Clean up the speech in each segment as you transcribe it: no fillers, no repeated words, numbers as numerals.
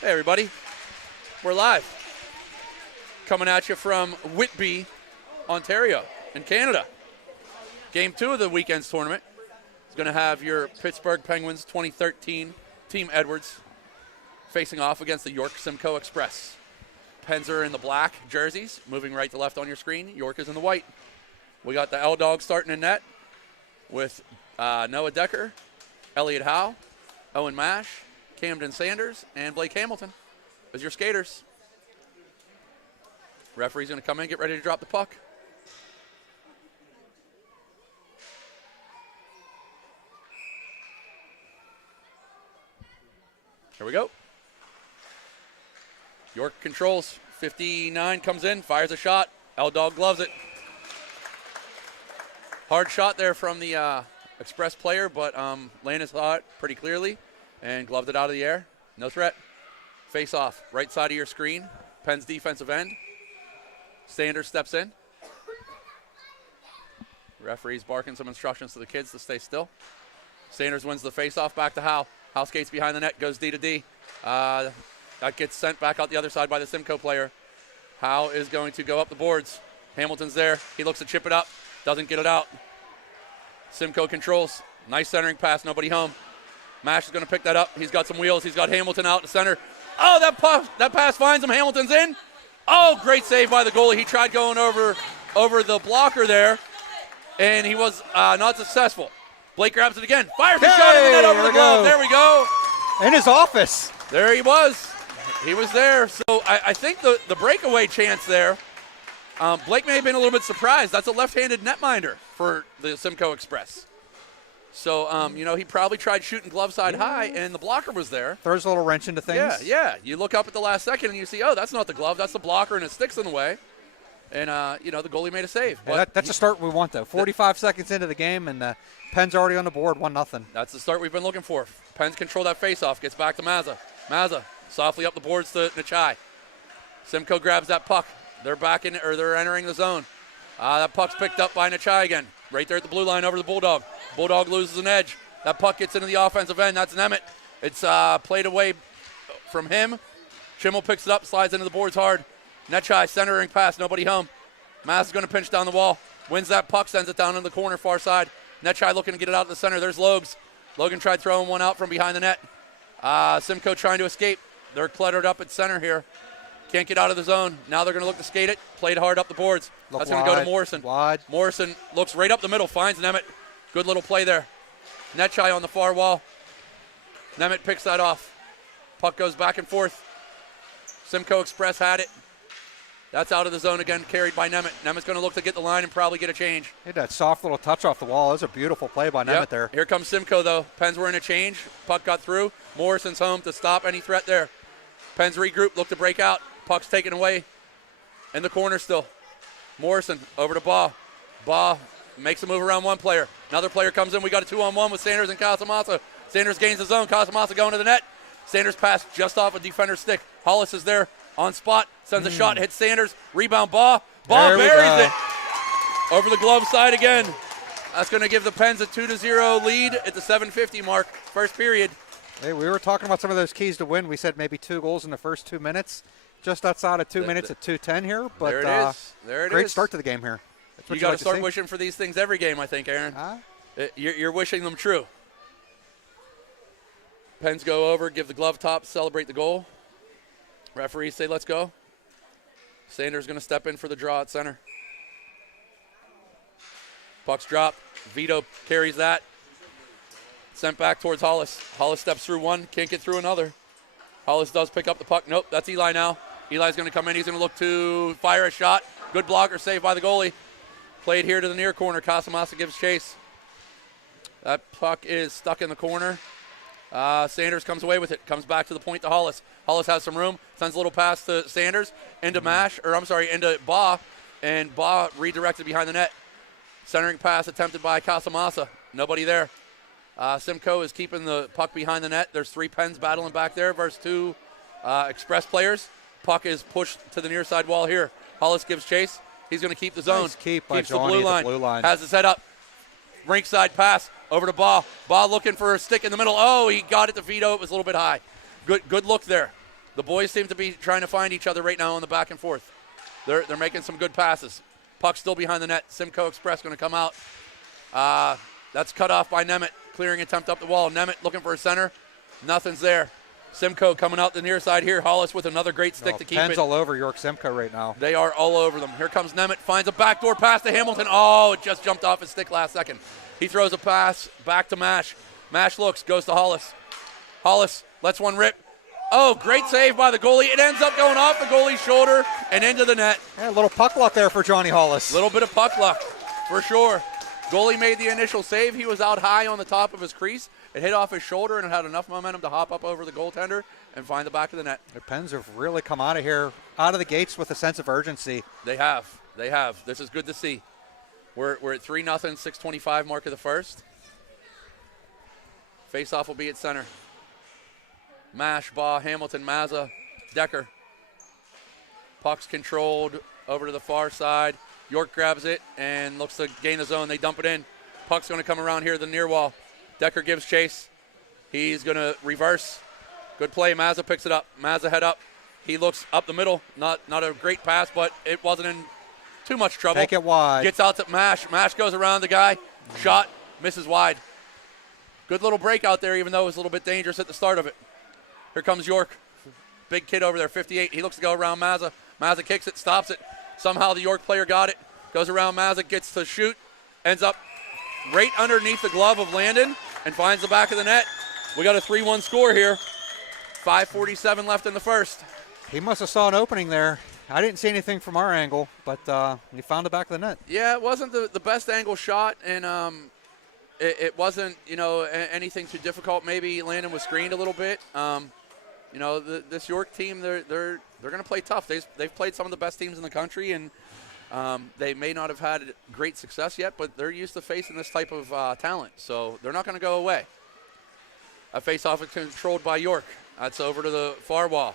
Hey, everybody. We're live. Coming at you from Whitby, Ontario, in Canada. Game 2 of the weekend's tournament is going to have your Pittsburgh Penguins 2013 Team Edwards facing off against the York Simcoe Express. Pens are in the black jerseys, moving right to left on your screen. York is in the white. We got the L-Dog starting in net with Noah Decker, Elliot Howe, Owen Mash, Camden Sanders, and Blake Hamilton as your skaters. Referee's going to come in, get ready to drop the puck. Here we go. York controls. 59 comes in, fires a shot. L-Dog gloves it. Hard shot there from the Express player, but Landis saw it pretty clearly and gloved it out of the air. No threat. Face off, right side of your screen. Penn's defensive end. Sanders steps in. Referee's barking some instructions to the kids to stay still. Sanders wins the face off, back to Howe. Howe skates behind the net, goes D to D. That gets sent back out the other side by the Simcoe player. Howe is going to go up the boards. Hamilton's there. He looks to chip it up. Doesn't get it out. Simcoe controls. Nice centering pass. Nobody home. Mash is going to pick that up. He's got some wheels. He's got Hamilton out to center. Oh, that pass finds him. Hamilton's in. Oh, great save by the goalie. He tried going over the blocker there, and he was not successful. Blake grabs it again. Fires a shot in the net over the glove. There we go. In his office. There he was. He was there. So I think the breakaway chance there, Blake may have been a little bit surprised. That's a left-handed netminder for the Simcoe Express. So, he probably tried shooting glove side high, and the blocker was there. Throws a little wrench into things. Yeah. You look up at the last second, and you see, oh, that's not the glove. That's the blocker, and it sticks in the way. And, the goalie made a save. Yeah, that's a start we want, though. 45 seconds into the game, and the Pens already on the board, 1-0. That's the start we've been looking for. Pens control that faceoff. Gets back to Mazza. Mazza softly up the boards to Nachai. Simcoe grabs that puck. They're entering the zone. That puck's picked up by Nachai again. Right there at the blue line over the Bulldog. Bulldog loses an edge. That puck gets into the offensive end. That's Nemeth. It's played away from him. Schimmel picks it up, slides into the boards hard. Nachai centering pass, nobody home. Mass is going to pinch down the wall. Wins that puck, sends it down in the corner, far side. Nachai looking to get it out to the center. There's Loebs. Logan tried throwing one out from behind the net. Simcoe trying to escape. They're cluttered up at center here. Can't get out of the zone. Now they're going to look to skate it. Played hard up the boards. That's going to go to Morrison. Wide. Morrison looks right up the middle, finds Nemeth. Good little play there. Nachai on the far wall. Nemeth picks that off. Puck goes back and forth. Simcoe Express had it. That's out of the zone again, carried by Nemeth. Nemeth's going to look to get the line and probably get a change. He had that soft little touch off the wall. That was a beautiful play by Nemeth there. Here comes Simcoe, though. Pens were in a change. Puck got through. Morrison's home to stop any threat there. Pens regroup, look to break out. Puck's taken away in the corner still. Morrison over to Baugh. Baugh makes a move around one player. Another player comes in. We got a 2-on-1 with Sanders and Casamassa. Sanders gains the zone. Casamassa going to the net. Sanders pass just off a defender's stick. Hollis is there on spot. Sends a shot, hits Sanders. Rebound, Baugh. Baugh buries it. Over the glove side again. That's going to give the Pens a 2-0 lead at the 7:50 mark. First period. Hey, we were talking about some of those keys to win. We said maybe 2 goals in the first 2 minutes. Just outside of 2 minutes at 2:10 here. But there it is. Great start to the game here. You got to start wishing for these things every game, I think, Aaron. You're wishing them true. Pens go over, give the glove top, celebrate the goal. Referees say, let's go. Sanders going to step in for the draw at center. Puck's dropped. Vito carries that. Sent back towards Hollis. Hollis steps through one, can't get through another. Hollis does pick up the puck. Nope, that's Eli now. Eli's going to come in. He's going to look to fire a shot. Good blocker save by the goalie. Played here to the near corner. Casamassa gives chase. That puck is stuck in the corner. Sanders comes away with it. Comes back to the point to Hollis. Hollis has some room. Sends a little pass to Sanders. Into Baugh. And Baugh redirected behind the net. Centering pass attempted by Casamassa. Nobody there. Simcoe is keeping the puck behind the net. There's 3 Pens battling back there versus 2 Express players. Puck is pushed to the near side wall here. Hollis gives chase. He's going to keep the zone. Nice keep by Keeps Johnny the blue line. Has his head up. Rink side pass over to Baugh. Baugh looking for a stick in the middle. Oh, he got it to Vito. It was a little bit high. Good look there. The boys seem to be trying to find each other right now on the back and forth. They're making some good passes. Puck still behind the net. Simcoe Express going to come out. That's cut off by Nemeth. Clearing attempt up the wall. Nemeth looking for a center. Nothing's there. Simcoe coming out the near side here. Hollis with another great stick to keep Penn's it. all over York Simcoe right now. They are all over them. Here comes Nemeth. Finds a backdoor pass to Hamilton. Oh, it just jumped off his stick last second. He throws a pass back to Mash. Mash looks, goes to Hollis. Hollis lets one rip. Oh, great save by the goalie. It ends up going off the goalie's shoulder and into the net. Yeah, a little puck luck there for Johnny Hollis. A little bit of puck luck, for sure. Goalie made the initial save. He was out high on the top of his crease. It hit off his shoulder and it had enough momentum to hop up over the goaltender and find the back of the net. The Pens have really come out of here, out of the gates with a sense of urgency. They have. They have. This is good to see. We're at 3-0, 6:25 mark of the first. Face-off will be at center. Mash, Baugh, Hamilton, Mazza, Decker. Puck's controlled over to the far side. York grabs it and looks to gain the zone. They dump it in. Puck's going to come around here to the near wall. Decker gives chase. He's going to reverse. Good play. Mazza picks it up. Mazza head up. He looks up the middle. Not a great pass, but it wasn't in too much trouble. Take it wide. Gets out to Mash. Mash goes around the guy. Shot. Misses wide. Good little break out there, even though it was a little bit dangerous at the start of it. Here comes York. Big kid over there, 58. He looks to go around Mazza. Mazza kicks it, stops it. Somehow the York player got it. Goes around Mazza, gets to shoot. Ends up right underneath the glove of Landon and finds the back of the net. We got a 3-1 score here. 5:47 left in the first. He must have saw an opening there. I didn't see anything from our angle, but he found the back of the net. Yeah, it wasn't the best angle shot, and it wasn't, anything too difficult. Maybe Landon was screened a little bit. This York team, they're going to play tough. They've played some of the best teams in the country, and they may not have had great success yet, but they're used to facing this type of talent, so they're not going to go away. A face-off is controlled by York. That's over to the far wall.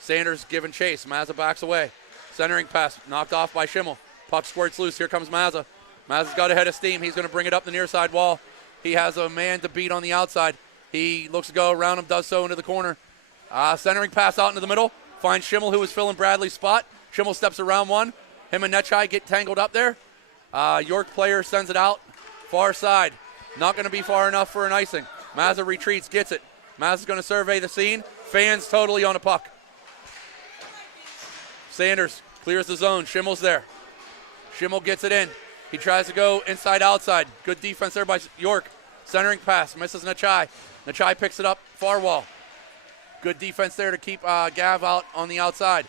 Sanders giving chase. Mazza backs away. Centering pass knocked off by Schimmel. Puck squirts loose. Here comes Mazza. Mazza's got a head of steam. He's going to bring it up the near side wall. He has a man to beat on the outside. He looks to go around him, does so into the corner. Centering pass out into the middle. Finds Schimmel, who was filling Bradley's spot. Schimmel steps around one. Him and Netchai get tangled up there. York player sends it out. Far side. Not going to be far enough for an icing. Mazza retreats, gets it. Mazza's going to survey the scene. Fans totally on a puck. Sanders clears the zone. Schimmel's there. Schimmel gets it in. He tries to go inside, outside. Good defense there by York. Centering pass. Misses Netchai. Netchai picks it up. Far wall. Good defense there to keep Gav out on the outside.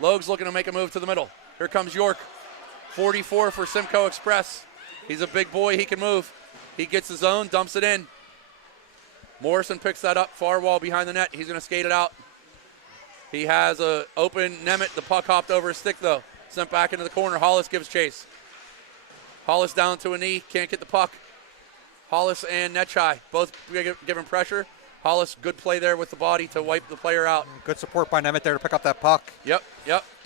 Logue's looking to make a move to the middle. Here comes York. 44 for Simcoe Express. He's a big boy. He can move. He gets the zone, dumps it in. Morrison picks that up. Far wall behind the net. He's going to skate it out. He has a open Nemeth. The puck hopped over his stick, though. Sent back into the corner. Hollis gives chase. Hollis down to a knee. Can't get the puck. Hollis and Netchai both giving pressure. Hollis, good play there with the body to wipe the player out. Good support by Nemeth there to pick up that puck. Yep.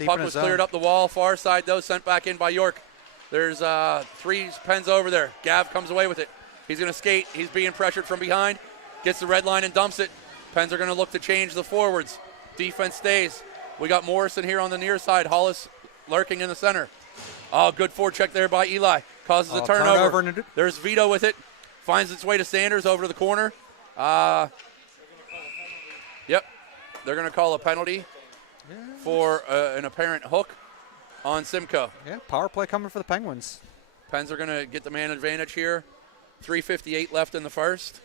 Puck was cleared up the wall. Far side, though, sent back in by York. There's 3 Pens over there. Gav comes away with it. He's going to skate. He's being pressured from behind. Gets the red line and dumps it. Pens are going to look to change the forwards. Defense stays. We got Morrison here on the near side. Hollis lurking in the center. Oh, good forecheck there by Eli. Causes a turnover. There's Vito with it. Finds its way to Sanders over to the corner. Yep. They're going to call a penalty for an apparent hook on Simcoe. Yeah, power play coming for the Penguins. Pens are going to get the man advantage here. 3:58 left in the first.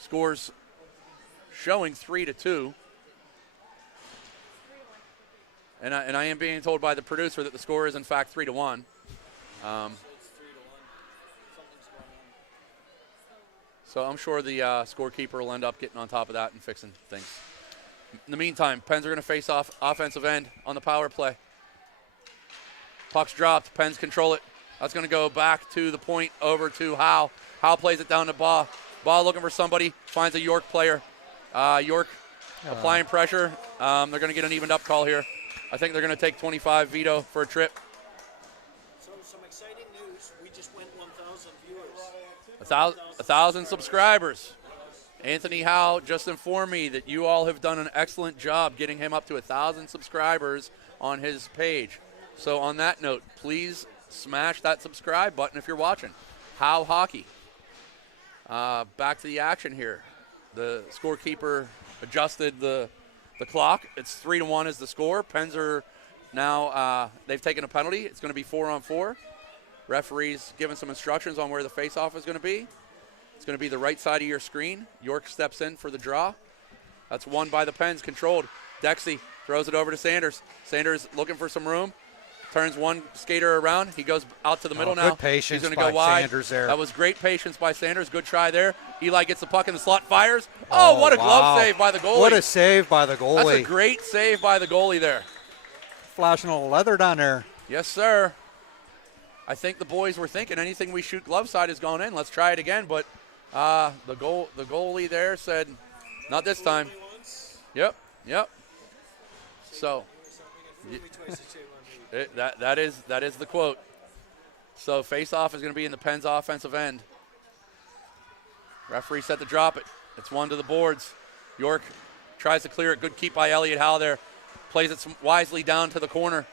Scores showing 3-2. And I am being told by the producer that the score is in fact 3-1. So I'm sure the scorekeeper will end up getting on top of that and fixing things. In the meantime, Pens are going to face off offensive end on the power play. Puck's dropped. Pens control it. That's going to go back to the point over to Howe. Howe plays it down to Baugh. Baugh looking for somebody. Finds a York player. York applying pressure. They're going to get an evened up call here. I think they're going to take 25 Vito for a trip. So some exciting news. We just went 1,000 viewers. 1,000 subscribers. Anthony Howe just informed me that you all have done an excellent job getting him up to 1,000 subscribers on his page. So on that note, please smash that subscribe button if you're watching. Howe Hockey. Back to the action here. The scorekeeper adjusted the clock. It's 3-1 is the score. Pens are now, they've taken a penalty. It's going to be 4-on-4. Referee's given some instructions on where the face-off is going to be. It's going to be the right side of your screen. York steps in for the draw. That's won by the Pens, controlled. Dexy throws it over to Sanders. Sanders looking for some room. Turns one skater around. He goes out to the middle now. Good patience He's going to go by wide. Sanders there. That was great patience by Sanders. Good try there. Eli gets the puck in the slot, fires. Oh, what a glove save by the goalie. What a save by the goalie. That's a great save by the goalie there. Flashing a little leather down there. Yes, sir. I think the boys were thinking anything we shoot glove side is going in. Let's try it again, but the goalie there said, not this time. Yep. So that is the quote. So face-off is going to be in the Pens' offensive end. Referee set to drop it. It's one to the boards. York tries to clear it. Good keep by Elliott Howe there. Plays it wisely down to the corner.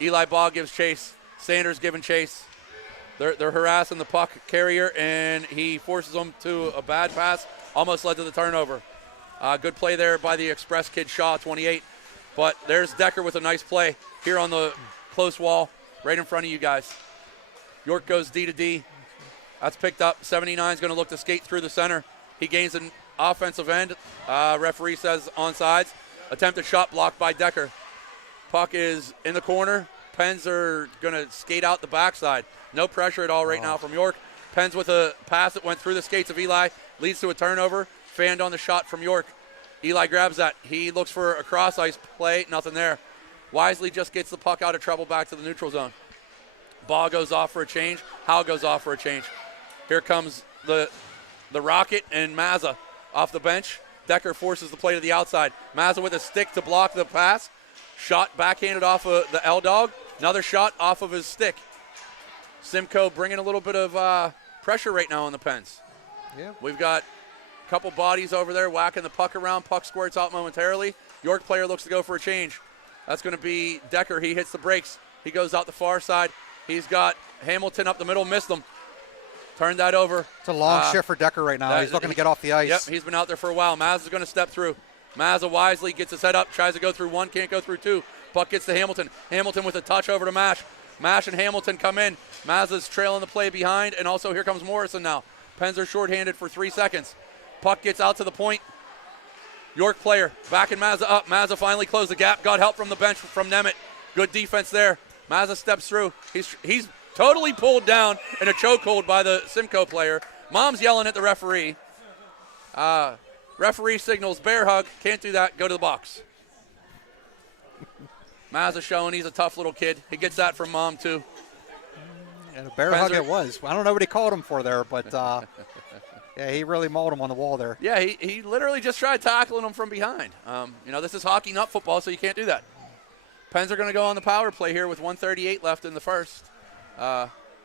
Eli Baugh gives chase. Sanders giving chase. They're harassing the puck carrier, and he forces them to a bad pass. Almost led to the turnover. Good play there by the Express kid Shaw, 28. But there's Decker with a nice play here on the close wall right in front of you guys. York goes D to D. That's picked up. 79 is going to look to skate through the center. He gains an offensive end. Referee says onside. Attempted shot blocked by Decker. Puck is in the corner. Pens are going to skate out the backside. No pressure at all right now from York. Pens with a pass that went through the skates of Eli. Leads to a turnover. Fanned on the shot from York. Eli grabs that. He looks for a cross-ice play. Nothing there. Wisely just gets the puck out of trouble back to the neutral zone. Baugh goes off for a change. Howe goes off for a change. Here comes the Rocket and Mazza off the bench. Decker forces the play to the outside. Mazza with a stick to block the pass. Shot backhanded off of the L-Dog. Another shot off of his stick. Simcoe bringing a little bit of pressure right now on the Pens. Yeah. We've got a couple bodies over there whacking the puck around. Puck squirts out momentarily. York player looks to go for a change. That's going to be Decker. He hits the brakes. He goes out the far side. He's got Hamilton up the middle, missed him. Turned that over. It's a long shift for Decker right now. He's looking to get off the ice. Yep, he's been out there for a while. Mazza's going to step through. Mazza wisely gets his head up, tries to go through one, can't go through two. Puck gets to Hamilton. Hamilton with a touch over to Mash. Mash and Hamilton come in. Mazza's trailing the play behind, and also here comes Morrison now. Pens are shorthanded for 3 seconds. Puck gets out to the point. York player backing Mazza up. Mazza finally closed the gap. Got help from the bench from Nemeth. Good defense there. Mazza steps through. He's totally pulled down in a chokehold by the Simcoe player. Mom's yelling at the referee. Referee signals bear hug. Can't do that. Go to the box. Mazza showing he's a tough little kid. He gets that from Mom, too. And a bear hug it was. I don't know what he called him for there, but yeah, he really mauled him on the wall there. Yeah, he literally just tried tackling him from behind. This is hockey, not football, so you can't do that. Pens are going to go on the power play here with 1:38 left in the first.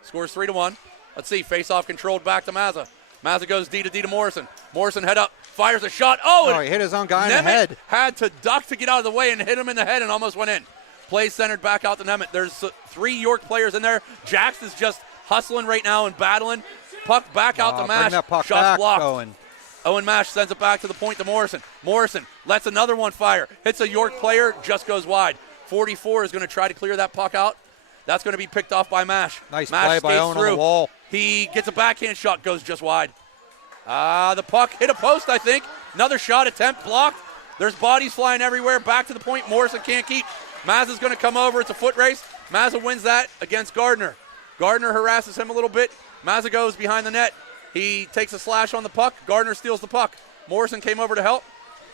Scores 3-1. Let's see, face-off controlled back to Mazza. Mazza goes D to Morrison. Morrison head up, fires a shot. Oh, he hit his own guy in the head. Had to duck to get out of the way and hit him in the head and almost went in. Play centered back out to Nemeth. There's 3 York players in there. Jax is just hustling right now and battling. Puck back out to Mash. Shots blocked. Owen Mash sends it back to the point to Morrison. Morrison lets another one fire. Hits a York player, just goes wide. 44 is going to try to clear that puck out. That's going to be picked off by Mash. Nice Mash play by Owen on the wall. He gets a backhand shot, goes just wide. The puck hit a post, I think. Another shot attempt blocked. There's bodies flying everywhere. Back to the point. Morrison can't keep. Mazza's going to come over. It's a foot race. Mazza wins that against Gardner. Gardner harasses him a little bit. Mazza goes behind the net. He takes a slash on the puck. Gardner steals the puck. Morrison came over to help,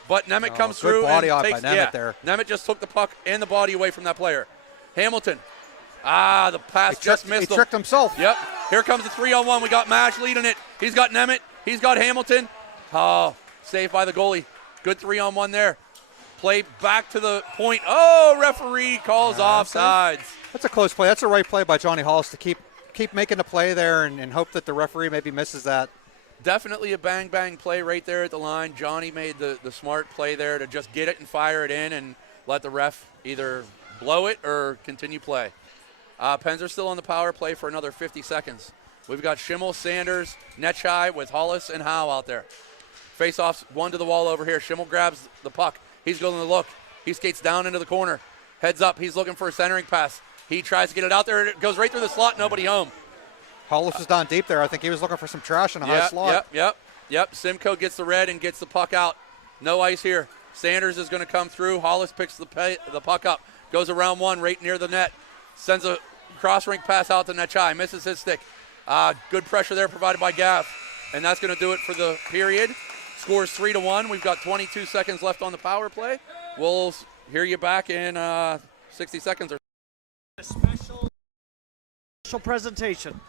but Nemeth comes through. Good body and off takes, by Nemeth there. Nemeth just took the puck and the body away from that player. Hamilton. The pass just missed him. He tricked himself. Yep. Here comes the 3-on-1. We got Mash leading it. He's got Nemeth. He's got Hamilton. Oh, saved by the goalie. Good 3-on-1 there. Play back to the point. Oh, referee calls offsides. That's a close play. That's a right play by Johnny Hollis to keep making the play there and hope that the referee maybe misses that. Definitely a bang play right there at the line. Johnny made the smart play there to just get it and fire it in and let the ref either blow it or continue play. Pens are still on the power play for another 50 seconds. We've got Schimmel, Sanders, Netchai with Hollis and Howe out there. Face-offs, one to the wall over here. Schimmel grabs the puck. He's going to look. He skates down into the corner. Heads up. He's looking for a centering pass. He tries to get it out there. It goes right through the slot. Nobody home. Hollis was down deep there. I think he was looking for some trash in a high slot. Yep. Simcoe gets the red and gets the puck out. No ice here. Sanders is going to come through. Hollis picks the puck up. Goes around one right near the net. Sends a cross-rink pass out to Netchai. Misses his stick. Good pressure there provided by Gaff. And that's going to do it for the period. Scores 3-1. We've got 22 seconds left on the power play. We'll hear you back in 60 seconds or A special presentation.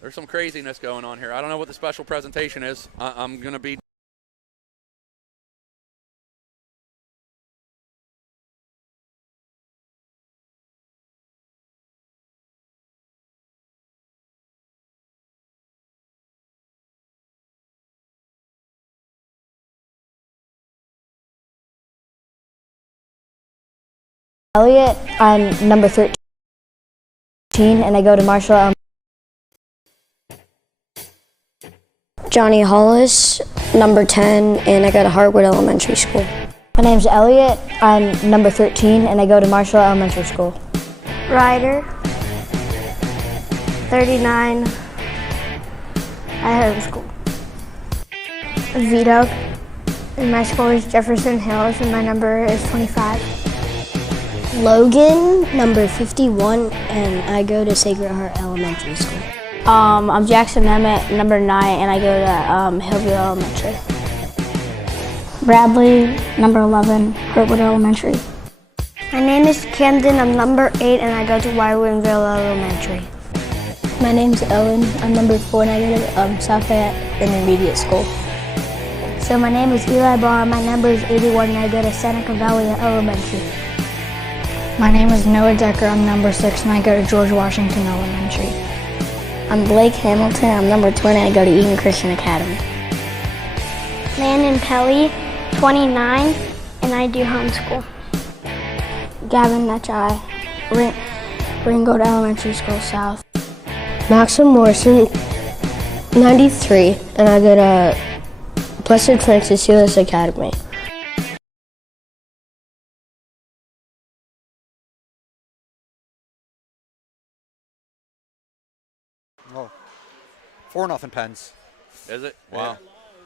There's some craziness going on here. I don't know what the special presentation is. I'm going to be Elliot, I'm number 13 and I go to Marshall. Johnny Hollis, number 10, and I go to Hartwood Elementary School. My name's Elliot, I'm number 13 and I go to Marshall Elementary School. Ryder, 39, I homeschool. Vito, and my school is Jefferson Hills and my number is 25. Logan, number 51, and I go to Sacred Heart Elementary School. I'm Jackson Emmett, number 9, and I go to Hillview Elementary. Bradley, number 11, Hartwood Elementary. My name is Camden, I'm number 8, and I go to Wyronville Elementary. My name's Owen, I'm number 4, and I go to South Fayette Intermediate School. So my name is Eli Barr, my number is 81, and I go to Seneca Valley Elementary. My name is Noah Decker, I'm number 6, and I go to George Washington Elementary. I'm Blake Hamilton, I'm number 20, and I go to Eaton Christian Academy. Landon Pelly, 29, and I do homeschool. Gavin Netchai, Ringgold Elementary School South. Maxim Morrison, 93, and I go to Blessed Francis Silas Academy. Oh, 4-0 Pens. Is it? Wow.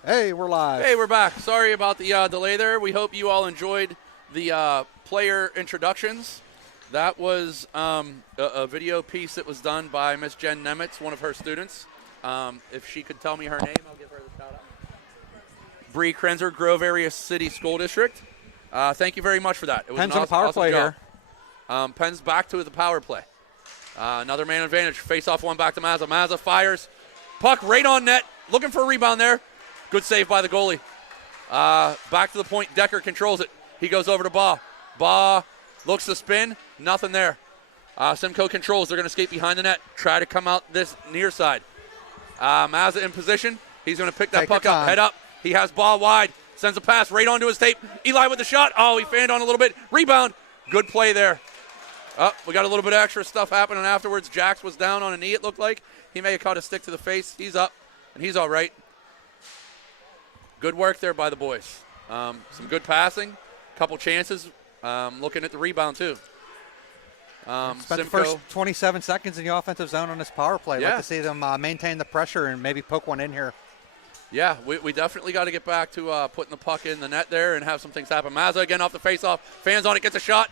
Hey, we're live. Hey, we're back. Sorry about the delay there. We hope you all enjoyed the player introductions. That was a video piece that was done by Miss Jen Nemitz, one of her students. If she could tell me her name, I'll give her the shout out. Bree Krenzer, Grove Area City School District. Thank you very much for that. It was Pens an on the power awesome play job. here. Pens back to the power play. Another man advantage. Face off one back to Mazza. Mazza fires. Puck right on net. Looking for a rebound there. Good save by the goalie. Back to the point. Decker controls it. He goes over to Baugh. Baugh looks to spin. Nothing there. Simcoe controls. They're going to skate behind the net. Try to come out this near side. Mazza in position. He's going to pick that puck up. Head up. He has Baugh wide. Sends a pass right onto his tape. Eli with the shot. Oh, he fanned on a little bit. Rebound. Good play there. We got a little bit of extra stuff happening afterwards. Jax was down on a knee, it looked like. He may have caught a stick to the face. He's up, and he's all right. Good work there by the boys. Some good passing, couple chances. Looking at the rebound, too. Spent the first 27 seconds in the offensive zone on this power play. Yeah. Like to see them maintain the pressure and maybe poke one in here. Yeah, we definitely got to get back to putting the puck in the net there and have some things happen. Mazza again off the face-off. Fans on it, gets a shot.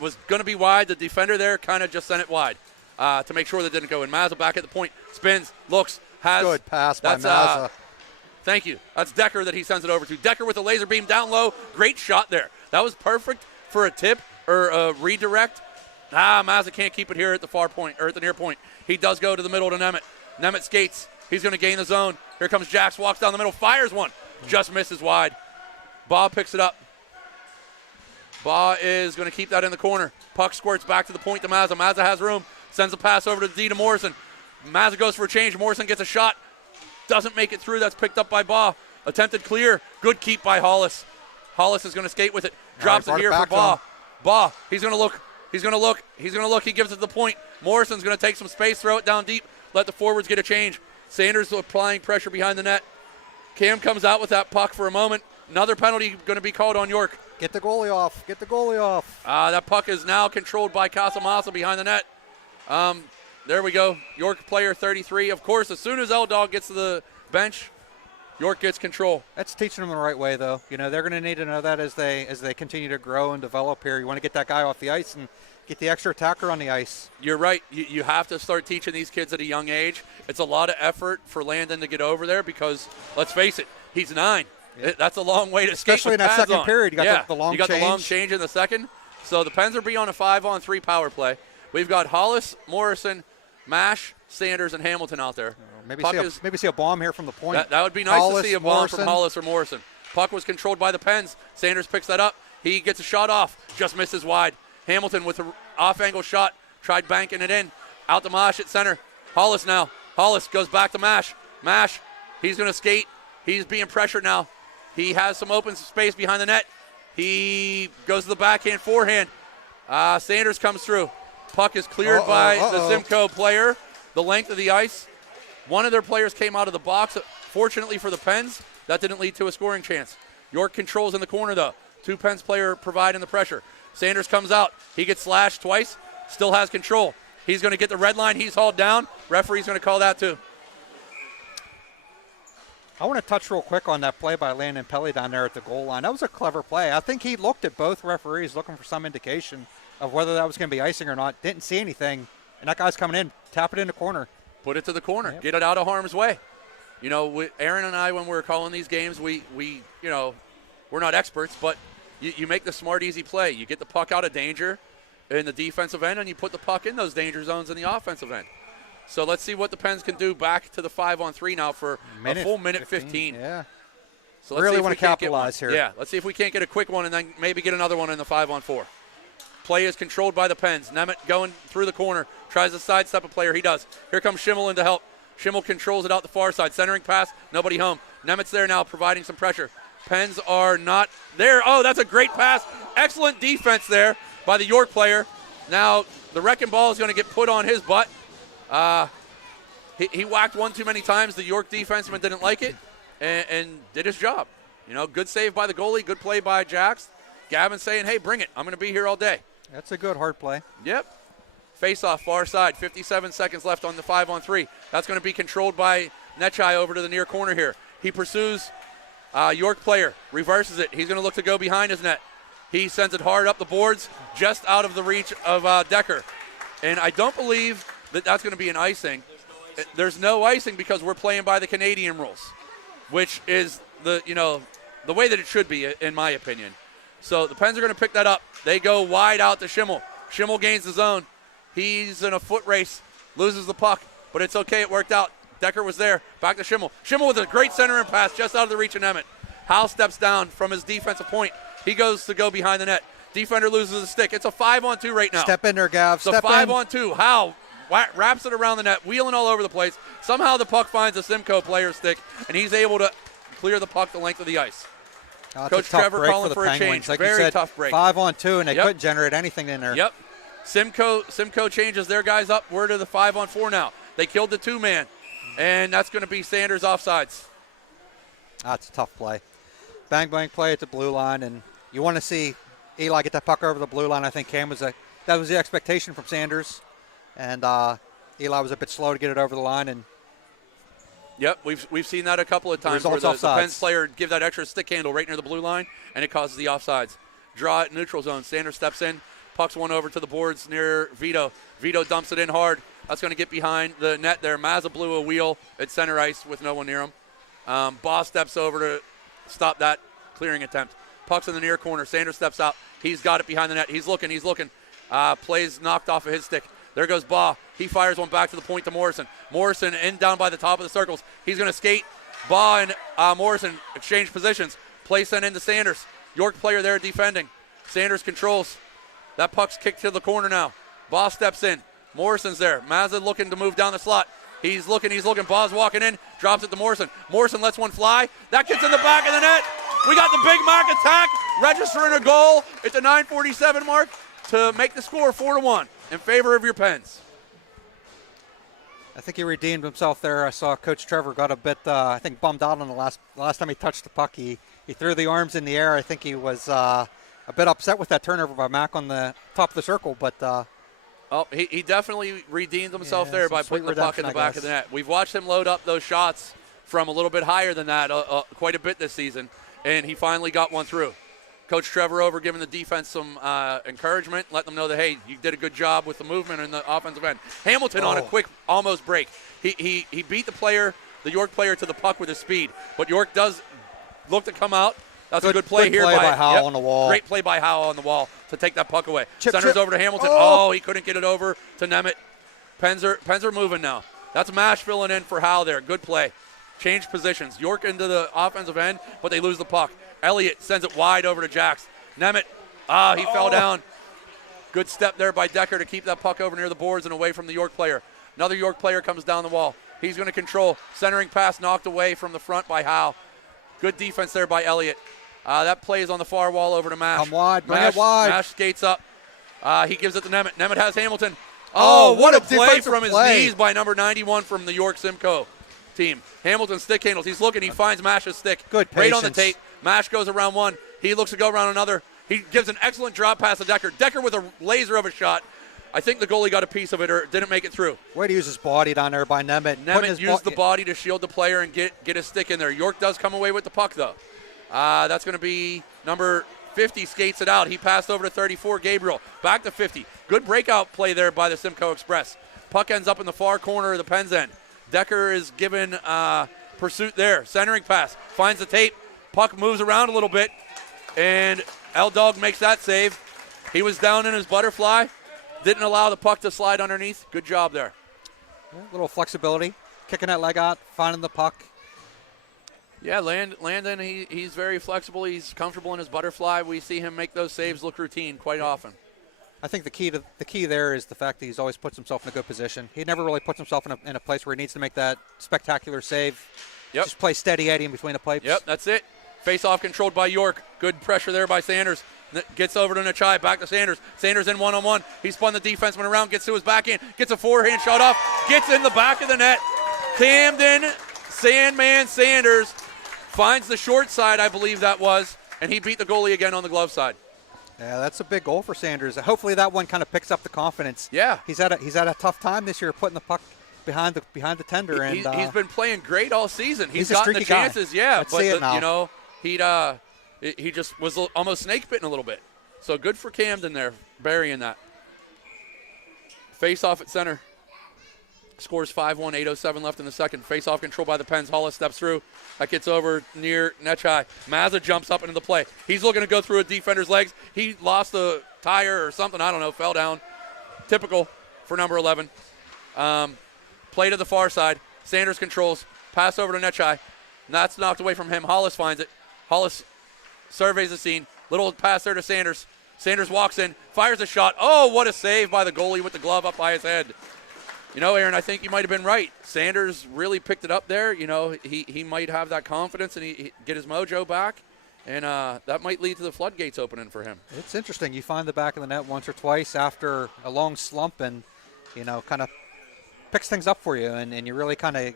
Was going to be wide. The defender there kind of just sent it wide to make sure that didn't go in. Mazza back at the point. Spins, looks, has. Good pass by Mazza. Thank you. That's Decker that he sends it over to. Decker with a laser beam down low. Great shot there. That was perfect for a tip or a redirect. Mazza can't keep it here at the far point or at the near point. He does go to the middle to Nemeth. Nemeth skates. He's going to gain the zone. Here comes Jax, walks down the middle, fires one. Just misses wide. Bob picks it up. Baugh is going to keep that in the corner. Puck squirts back to the point to Mazza. Mazza has room. Sends a pass over to D to Morrison. Mazza goes for a change. Morrison gets a shot. Doesn't make it through. That's picked up by Baugh. Attempted clear. Good keep by Hollis. Hollis is going to skate with it. Drops it here for Baugh. Baugh, he's going to look. He's going to look. He's going to look. He gives it the point. Morrison's going to take some space, throw it down deep, let the forwards get a change. Sanders applying pressure behind the net. Cam comes out with that puck for a moment. Another penalty going to be called on York. Get the goalie off. Get the goalie off. That puck is now controlled by Casamassa behind the net. There we go. York player 33. Of course, as soon as L-Dog gets to the bench, York gets control. That's teaching them the right way, though. You know, they're going to need to know that as they continue to grow and develop here. You want to get that guy off the ice and get the extra attacker on the ice. You're right. You have to start teaching these kids at a young age. It's a lot of effort for Landon to get over there because, let's face it, he's 9. Yeah. That's a long way to skate. Especially in that second period. You got the long change. You got the long change in the second. So the Pens are be on a 5-on-3 power play. We've got Hollis, Morrison, Mash, Sanders, and Hamilton out there. Maybe see a bomb here from the point. That would be nice Hollis, to see a bomb Morrison. from Hollis or Morrison. Puck was controlled by the Pens. Sanders picks that up. He gets a shot off. Just misses wide. Hamilton with an off-angle shot. Tried banking it in. Out to Mash at center. Hollis now. Hollis goes back to Mash. Mash, he's going to skate. He's being pressured now. He has some open space behind the net. He goes to the backhand, forehand. Sanders comes through. Puck is cleared by the Simcoe player. The length of the ice. One of their players came out of the box. Fortunately for the Pens, that didn't lead to a scoring chance. York controls in the corner, though. 2 Pens player providing the pressure. Sanders comes out. He gets slashed twice. Still has control. He's going to get the red line. He's hauled down. Referee's going to call that, too. I want to touch real quick on that play by Landon Pelly down there at the goal line. That was a clever play. I think he looked at both referees looking for some indication of whether that was going to be icing or not. Didn't see anything. And that guy's coming in. Tap it in the corner. Put it to the corner. Yep. Get it out of harm's way. You know, Aaron and I, when we're calling these games, we you know, we're not experts, but you make the smart, easy play. You get the puck out of danger in the defensive end, and you put the puck in those danger zones in the offensive end. So let's see what the Pens can do back to the 5-on-3 now for a full minute 15. Yeah. So let's really see if want we to can't capitalize get one. here. Yeah, let's see if we can't get a quick one and then maybe get another one in the 5-on-4. Play is controlled by the Pens. Nemeth going through the corner, tries to sidestep a player. He does. Here comes Schimmel in to help. Schimmel controls it out the far side. Centering pass, nobody home. Nemeth's there now providing some pressure. Pens are not there. Oh, that's a great pass. Excellent defense there by the York player. Now the wrecking ball is going to get put on his butt. He whacked one too many times. The York defenseman didn't like it and did his job. You know, good save by the goalie, good play by Jax. Gavin saying, hey, bring it. I'm going to be here all day. That's a good hard play. Yep. Face-off, far side. 57 seconds left on the 5-on-3. That's going to be controlled by Nechai over to the near corner here. He pursues York player, reverses it. He's going to look to go behind his net. He sends it hard up the boards, just out of the reach of Decker. And I don't believe that that's going to be an icing. There's no icing because we're playing by the Canadian rules, which is the way that it should be, in my opinion. So the Pens are going to pick that up. They go wide out to Schimmel. Schimmel gains the zone. He's in a foot race, loses the puck, but it's okay. It worked out. Decker was there. Back to Schimmel. Schimmel with a great centering pass just out of the reach of Nemeth. Howe steps down from his defensive point. He goes to go behind the net. Defender loses the stick. It's a 5-on-2 right now. Step in there, Gav. It's a 5-on-2. Howe wraps it around the net, wheeling all over the place. Somehow the puck finds a Simcoe player's stick, and he's able to clear the puck the length of the ice. Coach Trevor calling for a change. Like Very you said, tough break. 5-on-2, and they couldn't generate anything in there. Yep. Simcoe changes their guys up. We're to the 5-on-4 now. They killed the 2-man, and that's going to be Sanders offsides. That's a tough play. Bang, bang play at the blue line, and you want to see Eli get that puck over the blue line. I think that was the expectation from Sanders, and Eli was a bit slow to get it over the line. And yep, we've seen that a couple of times where the Pens player give that extra stick handle right near the blue line, and it causes the offsides. Draw it neutral zone. Sanders steps in. Puck's one over to the boards near Vito. Vito dumps it in hard. That's going to get behind the net there. Mazza blew a wheel at center ice with no one near him. Boss steps over to stop that clearing attempt. Puck's in the near corner. Sanders steps out. He's got it behind the net. He's looking. Plays knocked off of his stick. There goes Baugh. He fires one back to the point to Morrison. Morrison in down by the top of the circles. He's going to skate. Baugh and Morrison exchange positions. Play sent into Sanders. York player there defending. Sanders controls. That puck's kicked to the corner now. Boss steps in. Morrison's there. Mazza looking to move down the slot. He's looking. Boss walking in, drops it to Morrison. Morrison lets one fly. That gets in the back of the net. We got the Big Mac attack, registering a goal at the 9:47 mark to make the score 4-1 in favor of your Pens. I think he redeemed himself there. I saw Coach Trevor got a bit, I think, bummed out on the last time he touched the puck. He threw the arms in the air. I think he was a bit upset with that turnover by Mac on the top of the circle, but he definitely redeemed himself there by putting the puck in the back of the net. We've watched him load up those shots from a little bit higher than that quite a bit this season, and he finally got one through. Coach Trevor over giving the defense some encouragement, letting them know that, hey, you did a good job with the movement in the offensive end. Hamilton on a quick almost break. He beat the York player to the puck with his speed, but York does look to come out. That's a good play here by Howe on the wall. Great play by Howe on the wall to take that puck away. Centers over to Hamilton. Oh, he couldn't get it over to Nemeth. Pens are moving now. That's Mash filling in for Howe there. Good play. Change positions. York into the offensive end, but they lose the puck. Elliott sends it wide over to Jax. Nemeth, he fell down. Good step there by Decker to keep that puck over near the boards and away from the York player. Another York player comes down the wall. He's going to control. Centering pass knocked away from the front by Howe. Good defense there by Elliott. That play is on the far wall over to Mash. Come wide, bring it wide. Mash skates up. He gives it to Nemeth. Nemeth has Hamilton. Oh, what a play from his knees by number 91 from the York Simcoe team. Hamilton stick handles. He's looking. He finds Mash's stick. Good patience. Right on the tape. Mash goes around one. He looks to go around another. He gives an excellent drop pass to Decker. Decker with a laser of a shot. I think the goalie got a piece of it or didn't make it through. Way to use his body down there by Nemeth. Nemeth used the body to shield the player and get a stick in there. York does come away with the puck, though. That's going to be number 50 skates it out. He passed over to 34, Gabriel. Back to 50. Good breakout play there by the Simcoe Express. Puck ends up in the far corner of the Pens end. Decker is given pursuit there. Centering pass. Finds the tape. Puck moves around a little bit. And L-Dog makes that save. He was down in his butterfly. Didn't allow the puck to slide underneath. Good job there. A little flexibility. Kicking that leg out. Finding the puck. Yeah, Landon, he's very flexible. He's comfortable in his butterfly. We see him make those saves look routine quite often. I think the key there is the fact that he's always puts himself in a good position. He never really puts himself in a place where he needs to make that spectacular save. Yep. Just play steady Eddie in between the pipes. Yep, that's it. Face-off controlled by York. Good pressure there by Sanders. Gets over to Nachai, back to Sanders. Sanders in one-on-one. He spun the defenseman around, gets to his backhand, gets a forehand shot off, gets in the back of the net. Camden Sandman Sanders finds the short side, I believe that was, and he beat the goalie again on the glove side. Yeah, that's a big goal for Sanders. Hopefully that one kind of picks up the confidence. Yeah. He's had a tough time this year putting the puck behind the tender. He's been playing great all season. He's gotten the chances, guy. yeah. Let's but see it now. He just was almost snake bitten a little bit. So good for Camden there, burying that. Face off at center. Scores 5-1, 8:07 left in the second. Face off control by the Pens. Hollis steps through. That gets over near Nechai. Mazza jumps up into the play. He's looking to go through a defender's legs. He lost a tire or something. I don't know. Fell down. Typical for number 11. Play to the far side. Sanders controls. Pass over to Nechai. That's knocked away from him. Hollis finds it. Hollis surveys the scene. Little pass there to Sanders. Sanders walks in. Fires a shot. Oh, what a save by the goalie with the glove up by his head. You know, Aaron, I think you might have been right. Sanders really picked it up there. You know, he might have that confidence and he get his mojo back. And that might lead to the floodgates opening for him. It's interesting. You find the back of the net once or twice after a long slump and, you know, kind of picks things up for you. And you really kind of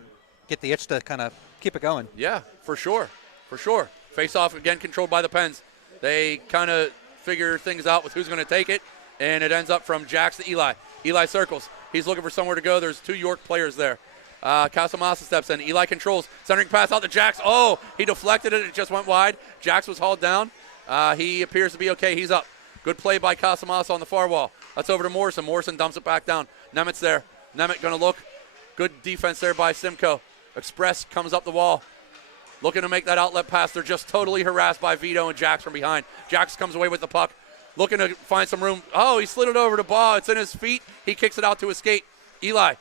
get the itch to kind of keep it going. Yeah, for sure. For sure. Face off again controlled by the Pens. They kind of figure things out with who's going to take it. And it ends up from Jax to Eli. Eli circles. He's looking for somewhere to go. There's two York players there. Casamassa steps in. Eli controls. Centering pass out to Jax. Oh, he deflected it. It just went wide. Jax was hauled down. He appears to be okay. He's up. Good play by Casamassa on the far wall. That's over to Morrison. Morrison dumps it back down. Nemeth's there. Nemeth going to look. Good defense there by Simcoe. Express comes up the wall. Looking to make that outlet pass. They're just totally harassed by Vito and Jax from behind. Jax comes away with the puck. Looking to find some room. Oh, he slid it over to Baugh. It's in his feet. He kicks it out to his skate. Eli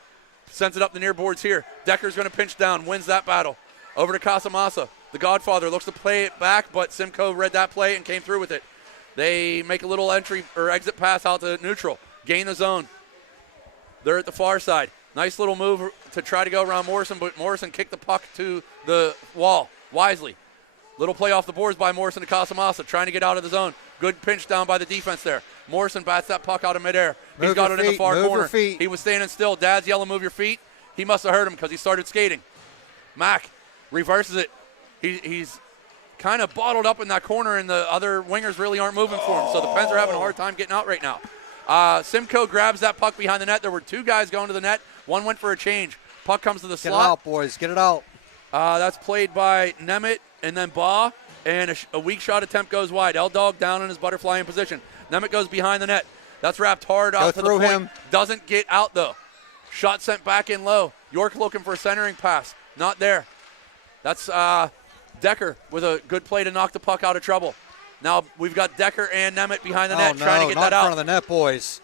sends it up the near boards here. Decker's going to pinch down, wins that battle. Over to Casamassa. The Godfather looks to play it back, but Simcoe read that play and came through with it. They make a little entry or exit pass out to neutral. Gain the zone. They're at the far side. Nice little move to try to go around Morrison, but Morrison kicked the puck to the wall wisely. Little play off the boards by Morrison to Casamassa, trying to get out of the zone. Good pinch down by the defense there. Morrison bats that puck out of midair. He's got it in the far corner. He was standing still. Dad's yelling, move your feet. He must have heard him because he started skating. Mack reverses it. He's kind of bottled up in that corner, and the other wingers really aren't moving for him. So the Pens are having a hard time getting out right now. Simcoe grabs that puck behind the net. There were 2 guys going to the net. One went for a change. Puck comes to the slot. Get it out, boys. Get it out. That's played by Nemeth and then Baugh, and a weak shot attempt goes wide. L-Dog down in his butterfly in position. Nemeth goes behind the net. That's wrapped hard out to the point. Him. Doesn't get out, though. Shot sent back in low. York looking for a centering pass. Not there. That's Decker with a good play to knock the puck out of trouble. Now we've got Decker and Nemeth behind the net trying to get that out. Not in front of the net, boys.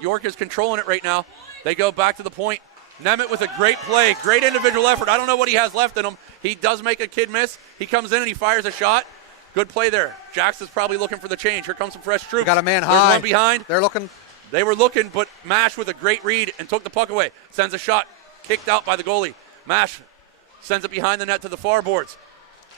York is controlling it right now. They go back to the point. Nemeth with a great play, great individual effort. I don't know what he has left in him. He does make a kid miss. He comes in and he fires a shot. Good play there. Jackson's probably looking for the change. Here comes some fresh troops. Got a man high. There's one behind. They're looking. They were looking, but Mash with a great read and took the puck away. Sends a shot, kicked out by the goalie. Mash sends it behind the net to the far boards.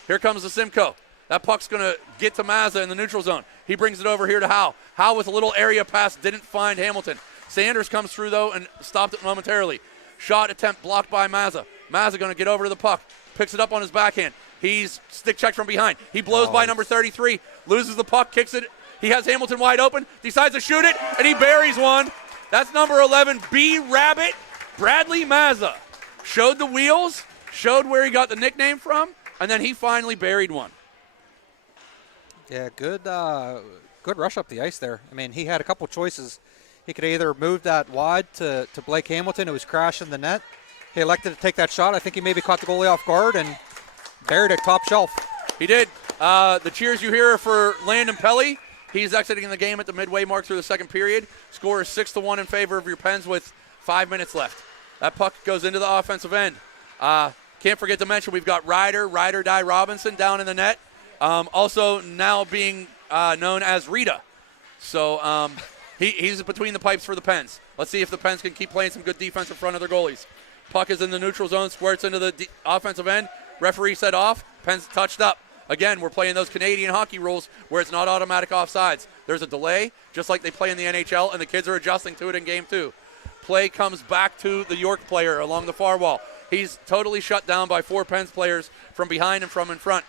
Here comes the Simcoe. That puck's going to get to Mazza in the neutral zone. He brings it over here to Howe. Howe with a little area pass, didn't find Hamilton. Sanders comes through, though, and stopped it momentarily. Shot attempt blocked by Mazza. Mazza going to get over to the puck. Picks it up on his backhand. He's stick checked from behind. He blows by number 33. Loses the puck, kicks it. He has Hamilton wide open. Decides to shoot it, and he buries one. That's number 11, B. Rabbit, Bradley Mazza. Showed the wheels, showed where he got the nickname from, and then he finally buried one. Yeah, good rush up the ice there. I mean, he had a couple choices. He could either move that wide to Blake Hamilton, who was crashing the net. He elected to take that shot. I think he maybe caught the goalie off guard and buried it top shelf. He did. The cheers you hear are for Landon Pelly. He's exiting the game at the midway mark through the second period. Score is 6-1 in favor of your Pens with 5 minutes left. That puck goes into the offensive end. Can't forget to mention we've got Ryder Die Robinson down in the net. Also now being known as Rita. So he's between the pipes for the Pens. Let's see if the Pens can keep playing some good defense in front of their goalies. Puck is in the neutral zone, squirts into the offensive end. Referee said off. Pens touched up. Again, we're playing those Canadian hockey rules where it's not automatic offsides. There's a delay, just like they play in the NHL, and the kids are adjusting to it in game 2. Play comes back to the York player along the far wall. He's totally shut down by 4 Pens players from behind and from in front.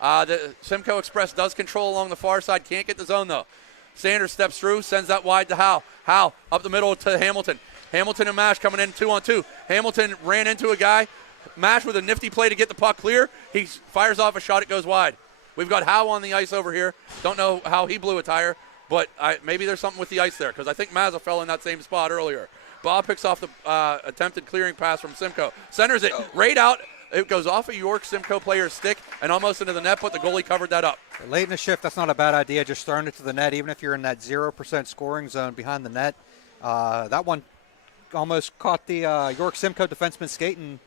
The Simcoe Express does control along the far side. Can't get the zone, though. Sanders steps through, sends that wide to Howe. Howe up the middle to Hamilton. Hamilton and Mash coming in 2-on-2. Hamilton ran into a guy. Mash with a nifty play to get the puck clear. He fires off a shot. It goes wide. We've got Howe on the ice over here. Don't know how he blew a tire, but maybe there's something with the ice there because I think Mazza fell in that same spot earlier. Bob picks off the attempted clearing pass from Simcoe. Centers it right out. It goes off a York Simcoe player's stick and almost into the net, but the goalie covered that up. Late in the shift, that's not a bad idea, just throwing it to the net, even if you're in that 0% scoring zone behind the net. That one almost caught the York Simcoe defenseman skating,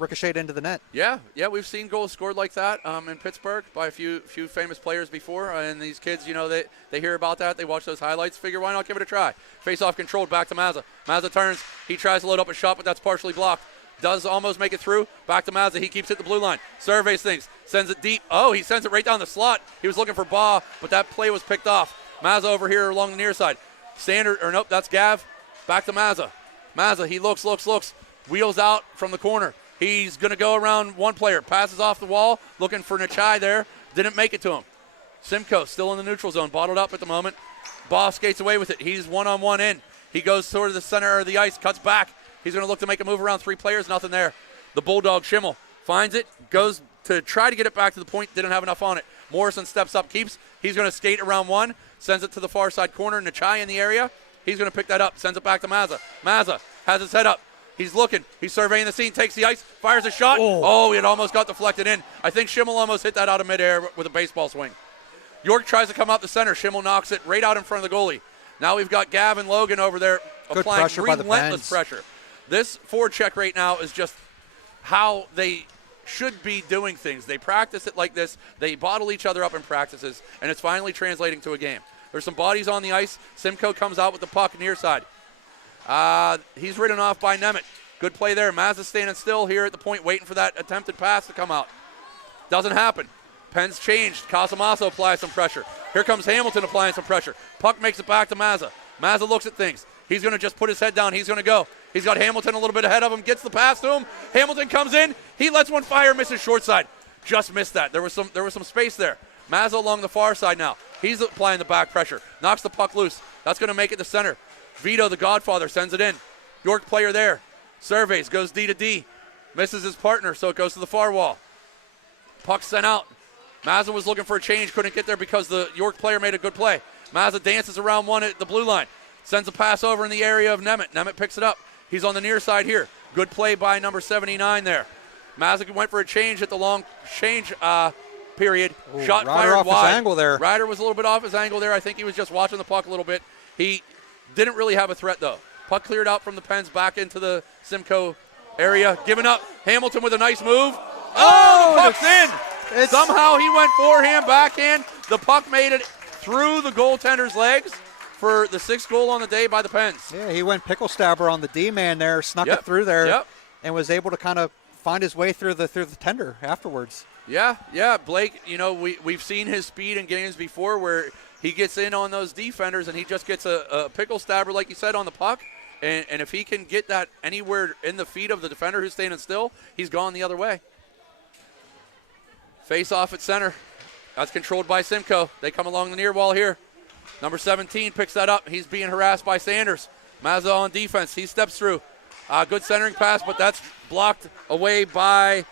ricocheted into the net. Yeah, we've seen goals scored like that in Pittsburgh by a few famous players before, and these kids, they hear about that, they watch those highlights, figure why not give it a try. Face-off controlled back to Mazza. Mazza turns, he tries to load up a shot, but that's partially blocked. Does almost make it through. Back to Mazza. He keeps it the blue line. Surveys things. Sends it deep. Oh, he sends it right down the slot. He was looking for Baugh, but that play was picked off. Mazza over here along the near side. Nope, that's Gav. Back to Mazza. Mazza, he looks. Wheels out from the corner. He's going to go around one player. Passes off the wall. Looking for Nachai there. Didn't make it to him. Simcoe still in the neutral zone. Bottled up at the moment. Baugh skates away with it. He's one-on-one in. He goes toward the center of the ice. Cuts back. He's going to look to make a move around 3 players. Nothing there. The Bulldog Schimmel finds it. Goes to try to get it back to the point. Didn't have enough on it. Morrison steps up, keeps. He's going to skate around 1. Sends it to the far side corner. Nachai in the area. He's going to pick that up. Sends it back to Mazza. Mazza has his head up. He's looking. He's surveying the scene. Takes the ice. Fires a shot. Oh, it almost got deflected in. I think Schimmel almost hit that out of midair with a baseball swing. York tries to come up the center. Schimmel knocks it right out in front of the goalie. Now we've got Gavin Logan over there applying relentless pressure. This forecheck right now is just how they should be doing things. They practice it like this. They bottle each other up in practices, and it's finally translating to a game. There's some bodies on the ice. Simcoe comes out with the puck near side. He's ridden off by Nemeth. Good play there. Mazza standing still here at the point, waiting for that attempted pass to come out. Doesn't happen. Penn's changed. Casamasso applies some pressure. Here comes Hamilton applying some pressure. Puck makes it back to Mazza. Mazza looks at things. He's going to just put his head down. He's going to go. He's got Hamilton a little bit ahead of him. Gets the pass to him. Hamilton comes in. He lets one fire, misses short side. Just missed that. There was some space there. Mazza along the far side now. He's applying the back pressure. Knocks the puck loose. That's going to make it to center. Vito, the Godfather, sends it in. York player there. Surveys, goes D to D. Misses his partner, so it goes to the far wall. Puck sent out. Mazza was looking for a change, couldn't get there because the York player made a good play. Mazza dances around one at the blue line. Sends a pass over in the area of Nemeth. Nemeth picks it up. He's on the near side here. Good play by number 79 there. Mazza went for a change at the long change period. Ooh, Shot Ryder fired off wide. his angle there. Ryder was a little bit off his angle there. I think he was just watching the puck a little bit. He didn't really have a threat, though. Puck cleared out from the Pens back into the Simcoe area. Giving up. Hamilton with a nice move. Oh, the puck's in. Somehow he went forehand, backhand. The puck made it through the goaltender's legs for the 6th goal on the day by the Pens. Yeah, he went pickle stabber on the D-man there, snuck it through there, and was able to kind of find his way through the tender afterwards. Yeah, Blake, we've seen his speed in games before where he gets in on those defenders and he just gets a pickle stabber, like you said, on the puck. And if he can get that anywhere in the feet of the defender who's standing still, he's gone the other way. Face off at center. That's controlled by Simcoe. They come along the near wall here. Number 17 picks that up. He's being harassed by Sanders. Mazza on defense. He steps through. Good centering pass, but that's blocked away by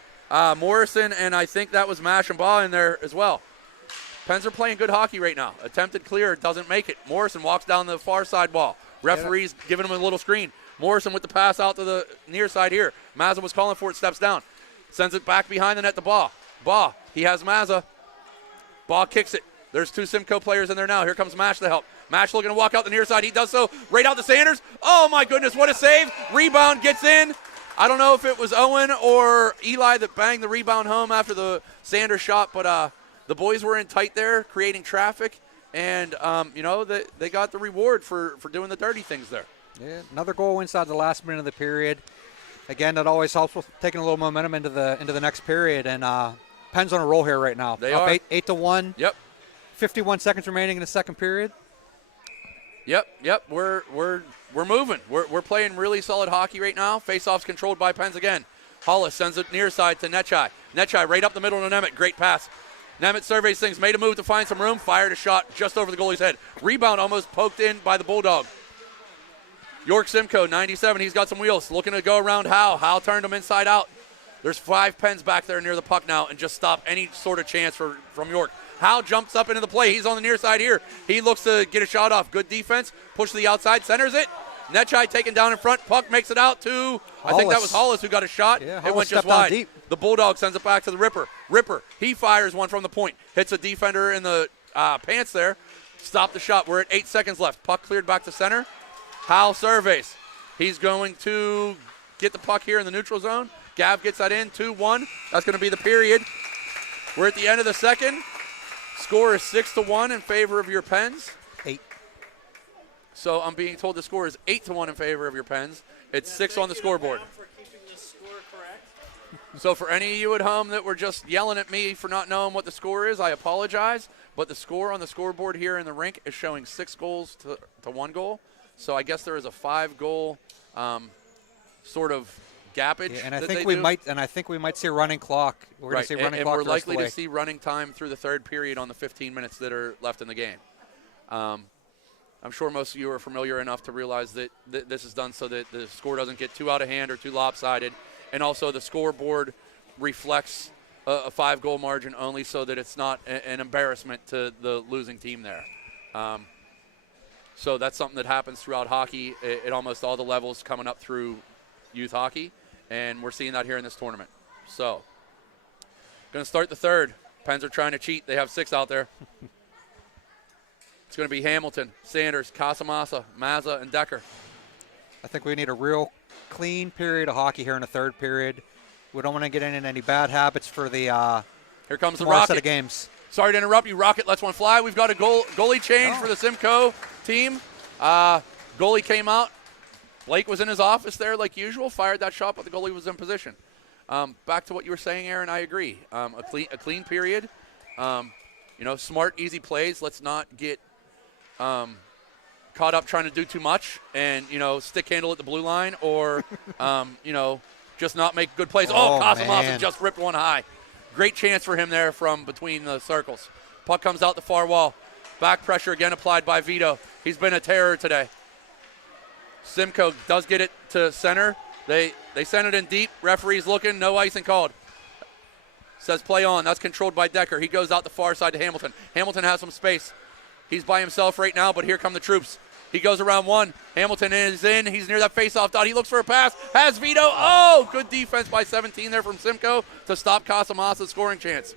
Morrison, and I think that was Mash and Baugh in there as well. Pens are playing good hockey right now. Attempted clear, doesn't make it. Morrison walks down the far side wall. Referee's giving him a little screen. Morrison with the pass out to the near side here. Mazza was calling for it, steps down. Sends it back behind the net to Baugh. Baugh, he has Mazza. Baugh kicks it. There's 2 Simcoe players in there now. Here comes Mash to help. Mash looking to walk out the near side. He does so right out to Sanders. Oh, my goodness, what a save. Rebound gets in. I don't know if it was Owen or Eli that banged the rebound home after the Sanders shot, but the boys were in tight there, creating traffic, and, they got the reward for doing the dirty things there. Yeah, another goal inside the last minute of the period. Again, that always helps with taking a little momentum into the next period, and Pens on a roll here right now. They up are. 8-1. Yep. 51 seconds remaining in the second period. Yep. We're moving. We're playing really solid hockey right now. Face-offs controlled by Pens again. Hollis sends it near side to Netchai. Netchai right up the middle to Nemeth. Great pass. Nemeth surveys things. Made a move to find some room. Fired a shot just over the goalie's head. Rebound almost poked in by the Bulldog. York Simcoe, 97. He's got some wheels. Looking to go around Howe. Howe turned him inside out. There's 5 Pens back there near the puck now and just stop any sort of chance from York. Howe jumps up into the play. He's on the near side here. He looks to get a shot off. Good defense. Push to the outside. Centers it. Netchai taken down in front. Puck makes it out to, Hollis. I think that was Hollis who got a shot. Yeah, it went just wide. Deep. The Bulldog sends it back to the Ripper. Ripper, he fires one from the point. Hits a defender in the pants there. Stop the shot. We're at 8 seconds left. Puck cleared back to center. Howe surveys. He's going to get the puck here in the neutral zone. Gav gets that in, 2-1. That's going to be the period. We're at the end of the second. Score is 6-1 in favor of your Pens. 8. So I'm being told the score is 8-1 in favor of your Pens. It's 6 on the scoreboard. For keeping this score correct. So for any of you at home that were just yelling at me for not knowing what the score is, I apologize. But the score on the scoreboard here in the rink is showing 6 goals to 1 goal. So I guess there is a 5-goal sort of gappage. Yeah, and I think we might see a running clock. We're going to see running clock. And we're likely to see running time through the third period on the 15 minutes that are left in the game. I'm sure most of you are familiar enough to realize that this is done so that the score doesn't get too out of hand or too lopsided. And also the scoreboard reflects a 5-goal margin only so that it's not an embarrassment to the losing team there. So that's something that happens throughout hockey at almost all the levels coming up through youth hockey. And we're seeing that here in this tournament. So, going to start the third. Pens are trying to cheat. They have 6 out there. It's going to be Hamilton, Sanders, Casamassa, Mazza, and Decker. I think we need a real clean period of hockey here in the third period. We don't want to get in any bad habits for the Here comes the tomorrow Rocket. set of games. Sorry to interrupt you. Rocket lets one fly. We've got a goalie change for the Simcoe team. Goalie came out. Blake was in his office there like usual, fired that shot, but the goalie was in position. Back to what you were saying, Aaron, I agree. A clean period. Smart, easy plays. Let's not get caught up trying to do too much and, stick handle at the blue line or, just not make good plays. Casamasa just ripped one high. Great chance for him there from between the circles. Puck comes out the far wall. Back pressure again applied by Vito. He's been a terror today. Simcoe does get it to center. They send it in deep. Referee's looking. No icing called. Says play on. That's controlled by Decker. He goes out the far side to Hamilton. Hamilton has some space. He's by himself right now, but here come the troops. He goes around one. Hamilton is in. He's near that face-off dot. He looks for a pass. Has Vito. Oh, good defense by 17 there from Simcoe to stop Casamasa's scoring chance.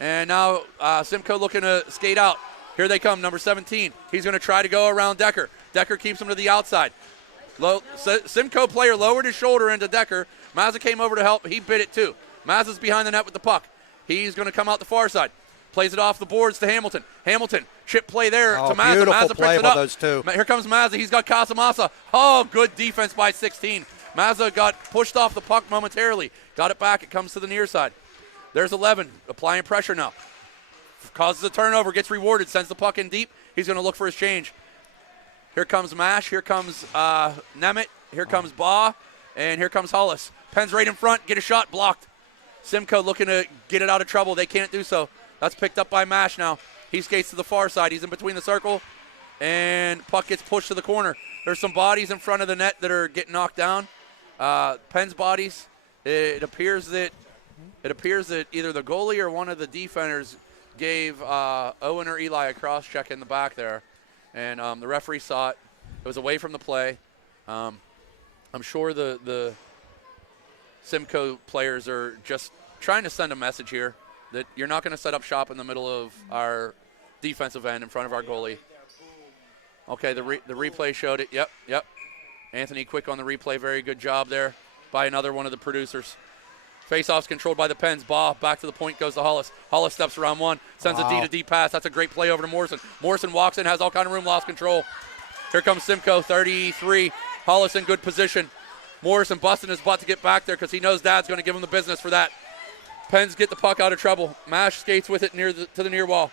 And now Simcoe looking to skate out. Here they come, number 17. He's going to try to go around Decker. Decker keeps him to the outside. Simcoe player lowered his shoulder into Decker. Mazza came over to help. He bit it too. Mazza's behind the net with the puck. He's going to come out the far side. Plays it off the boards to Hamilton. Hamilton, chip play there to Mazza. Beautiful Mazza play picks it by up. those two. Here comes Mazza. He's got Casamasa. Oh, good defense by 16. Mazza got pushed off the puck momentarily. Got it back. It comes to the near side. There's 11, applying pressure now. Causes a turnover, gets rewarded, sends the puck in deep. He's going to look for his change. Here comes Mash. Here comes Nemeth. Here comes Baugh. And here comes Hollis. Penn's right in front. Get a shot. Blocked. Simcoe looking to get it out of trouble. They can't do so. That's picked up by Mash now. He skates to the far side. He's in between the circle. And puck gets pushed to the corner. There's some bodies in front of the net that are getting knocked down. Penn's bodies. It appears that either the goalie or one of the defenders gave Owen or Eli a cross-check in the back there. And the referee saw it. It was away from the play. I'm sure the Simcoe players are just trying to send a message here that you're not going to set up shop in the middle of our defensive end in front of our goalie. Okay, the replay showed it. Yep. Anthony quick on the replay. Very good job there by another one of the producers. Face-off's controlled by the Pens. Baugh back to the point goes to Hollis. Hollis steps around one, sends a D-to-D pass. That's a great play over to Morrison. Morrison walks in, has all kind of room, lost control. Here comes Simcoe, 33. Hollis in good position. Morrison busting his butt to get back there because he knows Dad's going to give him the business for that. Pens get the puck out of trouble. Mash skates with it to the near wall.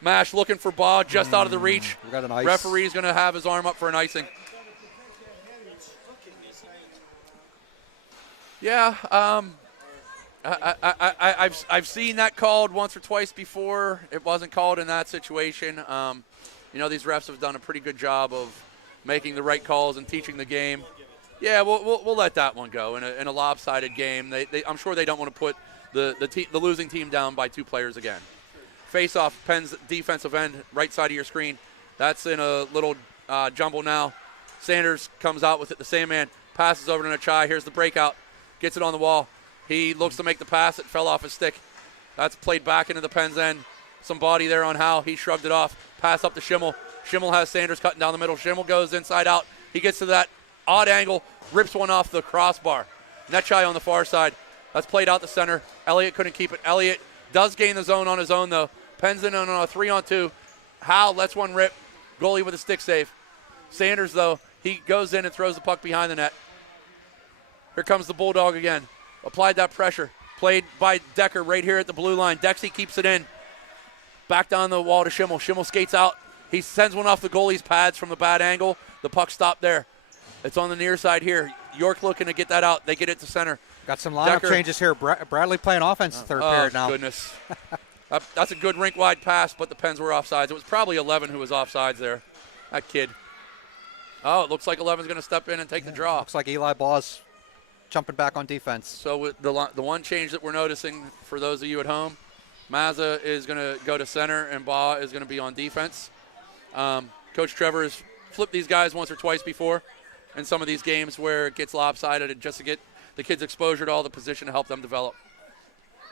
Mash looking for Baugh just out of the reach. We got an ice. Referee's going to have his arm up for an icing. Yeah, I've seen that called once or twice before. It wasn't called in that situation. These refs have done a pretty good job of making the right calls and teaching the game. Yeah, we'll let that one go in a lopsided game. I'm sure they don't want to put the losing team down by 2 players again. Face-off, Penn's defensive end, right side of your screen. That's in a little jumble now. Sanders comes out with it. The same man passes over to Nachai. Here's the breakout. Gets it on the wall. He looks to make the pass. It fell off his stick. That's played back into the Pens end. Some body there on Howe. He shrugged it off. Pass up to Schimmel. Schimmel has Sanders cutting down the middle. Schimmel goes inside out. He gets to that odd angle, rips one off the crossbar. Netchai on the far side. That's played out the center. Elliott couldn't keep it. Elliott does gain the zone on his own, though. Pens in on a 3-on-2. Howe lets one rip. Goalie with a stick save. Sanders, though, he goes in and throws the puck behind the net. Here comes the Bulldog again. Applied that pressure. Played by Decker right here at the blue line. Dexy keeps it in. Back down the wall to Schimmel. Schimmel skates out. He sends one off the goalie's pads from the bad angle. The puck stopped there. It's on the near side here. York looking to get that out. They get it to center. Got some lineup changes here. Bradley playing offense third period now. Oh, goodness. That's a good rink-wide pass, but the Pens were offsides. It was probably 11 who was offsides there. That kid. Oh, it looks like 11's going to step in and take the draw. Looks like Eli Baugh's jumping back on defense. So with the one change that we're noticing for those of you at home, Mazza is going to go to center and Baugh is going to be on defense. Coach Trevor has flipped these guys once or twice before in some of these games where it gets lopsided just to get the kids exposure to all the position to help them develop.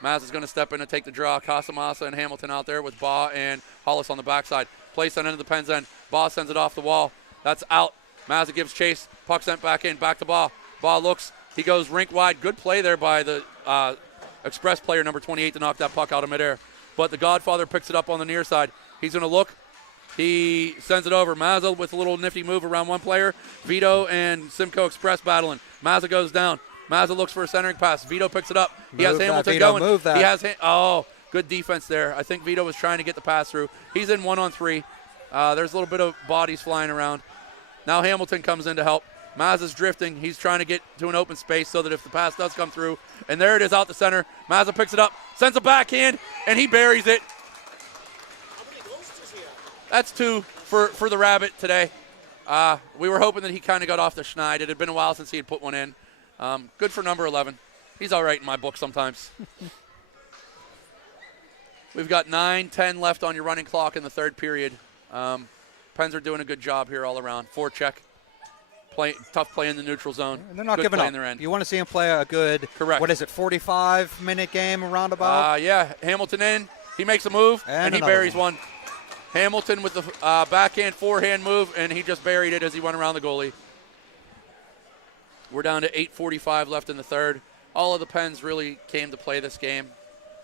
Mazza's going to step in and take the draw. Casamasa and Hamilton out there with Baugh and Hollis on the backside. Place on into the Pens end. Baugh sends it off the wall. That's out. Mazza gives chase. Puck sent back in. Back to Baugh. Baugh looks He goes rink wide. Good play there by the Express player, number 28, to knock that puck out of midair. But the Godfather picks it up on the near side. He's going to look. He sends it over. Mazza with a little nifty move around one player. Vito and Simcoe Express battling. Mazza goes down. Mazza looks for a centering pass. Vito picks it up. He has Hamilton going. Move that. He has good defense there. I think Vito was trying to get the pass through. He's in 1-on-3. There's a little bit of bodies flying around. Now Hamilton comes in to help. Mazza's drifting. He's trying to get to an open space so that if the pass does come through, and there it is out the center. Mazza picks it up, sends a backhand, and he buries it. That's 2 for the Rabbit today. We were hoping that he kind of got off the schneid. It had been a while since he had put one in. Good for number 11. He's all right in my book sometimes. We've got 9-10 left on your running clock in the third period. Pens are doing a good job here all around. Forecheck. Tough play in the neutral zone. And they're not good giving play up. in their end. You want to see him play a good, Correct. what is it, 45-minute game around about? Yeah, Hamilton in. He makes a move, and he buries one. Hamilton with the backhand, forehand move, and he just buried it as he went around the goalie. We're down to 8:45 left in the third. All of the Pens really came to play this game.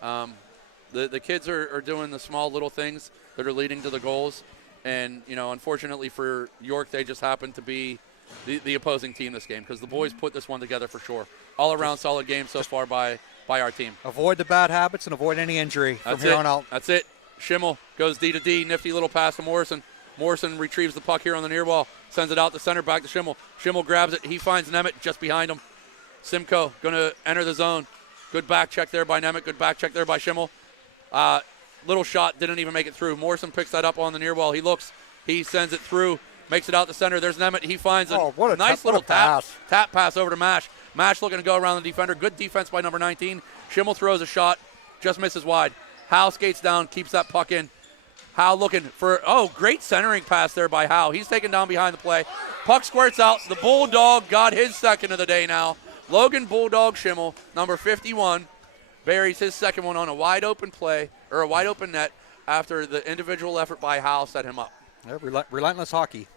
The kids are doing the small little things that are leading to the goals. And, unfortunately for York, they just happened to be the opposing team this game because the boys put this one together for sure. All around solid game so far by our team. Avoid the bad habits and avoid any injury from here on out. That's it. Schimmel goes D to D. Nifty little pass to Morrison. Morrison retrieves the puck here on the near wall. Sends it out the center back to Schimmel. Schimmel grabs it. He finds Nemeth just behind him. Simcoe going to enter the zone. Good back check there by Nemeth. Good back check there by Schimmel. Little shot, didn't even make it through. Morrison picks that up on the near wall. He looks. He sends it through. Makes it out the center. There's Nemeth. He finds a nice little tap pass over to Mash. Mash looking to go around the defender. Good defense by number 19. Schimmel throws a shot. Just misses wide. Howe skates down. Keeps that puck in. Howe looking for, great centering pass there by Howe. He's taken down behind the play. Puck squirts out. The Bulldog got his second of the day now. Logan Bulldog Schimmel, number 51, buries his second one on a wide open play, or a wide open net, after the individual effort by Howe set him up. Yeah, relentless hockey.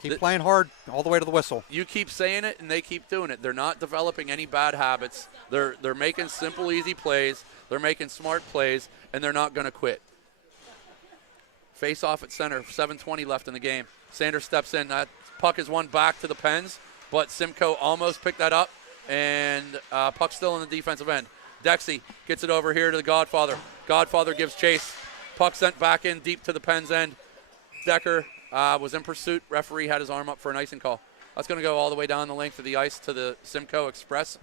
Keep playing hard all the way to the whistle. You keep saying it, and they keep doing it. They're not developing any bad habits. They're making simple, easy plays. They're making smart plays, and they're not going to quit. Face off at center, 7:20 left in the game. Sanders steps in. That puck is won back to the Pens, but Simcoe almost picked that up, and puck still in the defensive end. Dexy gets it over here to the Godfather. Godfather gives chase. Puck sent back in deep to the Pens end. Decker was in pursuit. Referee had his arm up for an icing call. That's going to go all the way down the length of the ice to the Simcoe Express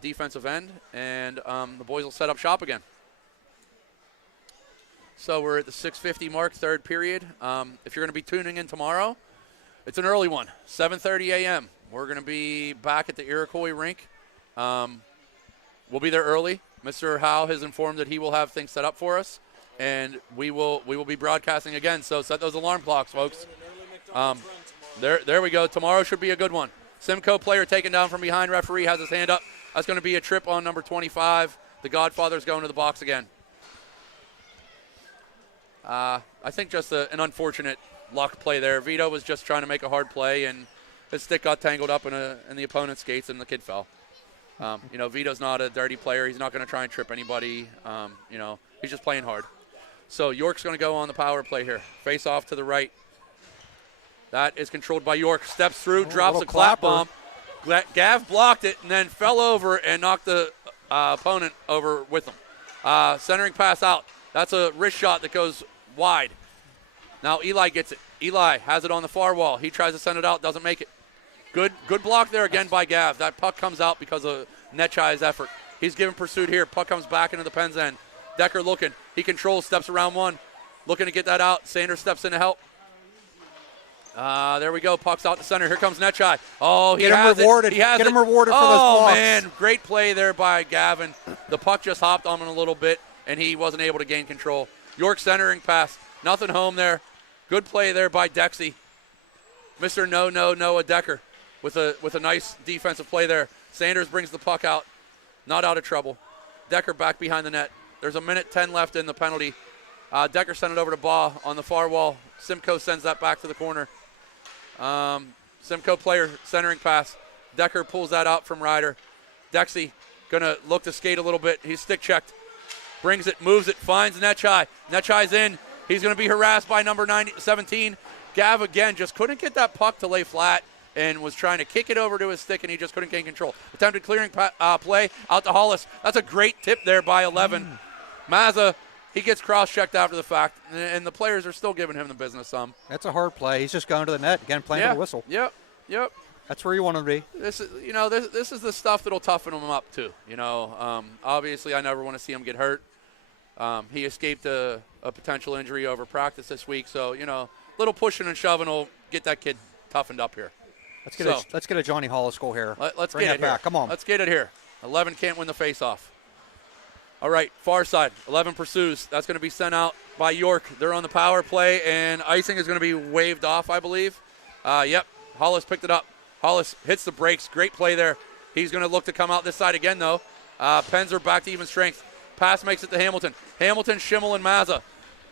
defensive end, and the boys will set up shop again. So we're at the 6:50 mark, third period. If you're going to be tuning in tomorrow, it's an early one, 7:30 a.m. We're going to be back at the Iroquois rink. We'll be there early. Mr. Howe has informed that he will have things set up for us, and we will be broadcasting again. So set those alarm clocks, folks. There we go. Tomorrow should be a good one. Simcoe player taken down from behind. Referee has his hand up. That's going to be a trip on number 25. The Godfather's going to the box again. I think just an unfortunate luck play there. Vito was just trying to make a hard play, and his stick got tangled up in the opponent's skates, and the kid fell. Vito's not a dirty player. He's not going to try and trip anybody. He's just playing hard. So York's going to go on the power play here. Face off to the right. That is controlled by York. Steps through, drops a clap bomb. Gav blocked it and then fell over and knocked the opponent over with him. Centering pass out. That's a wrist shot that goes wide. Now Eli gets it. Eli has it on the far wall. He tries to send it out, doesn't make it. Good block there again by Gav. That puck comes out because of Netchai's effort. He's given pursuit here. Puck comes back into the Pens end. Decker looking. He controls, steps around one. Looking to get that out. Sanders steps in to help. There we go. Puck's out to center. Here comes Netchai. Oh, he has it. He has it. Get him rewarded for those blocks. Oh, man. Great play there by Gavin. The puck just hopped on him a little bit, and he wasn't able to gain control. York centering pass. Nothing home there. Good play there by Dexy. Mr. Noah Decker with a nice defensive play there. Sanders brings the puck out. Not out of trouble. Decker back behind the net. There's a minute 10 left in the penalty. Decker sent it over to Baugh on the far wall. Simcoe sends that back to the corner. Simcoe player centering pass. Decker pulls that out from Ryder. Dexy going to look to skate a little bit. He's stick checked. Brings it, moves it, finds Netchai. Netchai's in. He's going to be harassed by number 17. Gav, again, just couldn't get that puck to lay flat and was trying to kick it over to his stick, and he just couldn't gain control. Attempted clearing play out to Hollis. That's a great tip there by 11. Mazza, he gets cross-checked after the fact, and the players are still giving him the business some. That's a hard play. He's just going to the net, again, playing with a whistle. Yep. That's where you want him to be. This is the stuff that'll toughen him up too. Obviously, I never want to see him get hurt. He escaped a potential injury over practice this week, so little pushing and shoving will get that kid toughened up here. Let's get a Johnny Hollis goal here. Let's Bring get it it here. back. Come on. Let's get it here. 11 can't win the faceoff. All right, far side. 11 pursues. That's going to be sent out by York. They're on the power play, and icing is going to be waved off, I believe. Yep. Hollis picked it up. Hollis hits the brakes. Great play there. He's going to look to come out this side again, though. Pens are back to even strength. Pass makes it to Hamilton. Hamilton, Schimmel, and Mazza.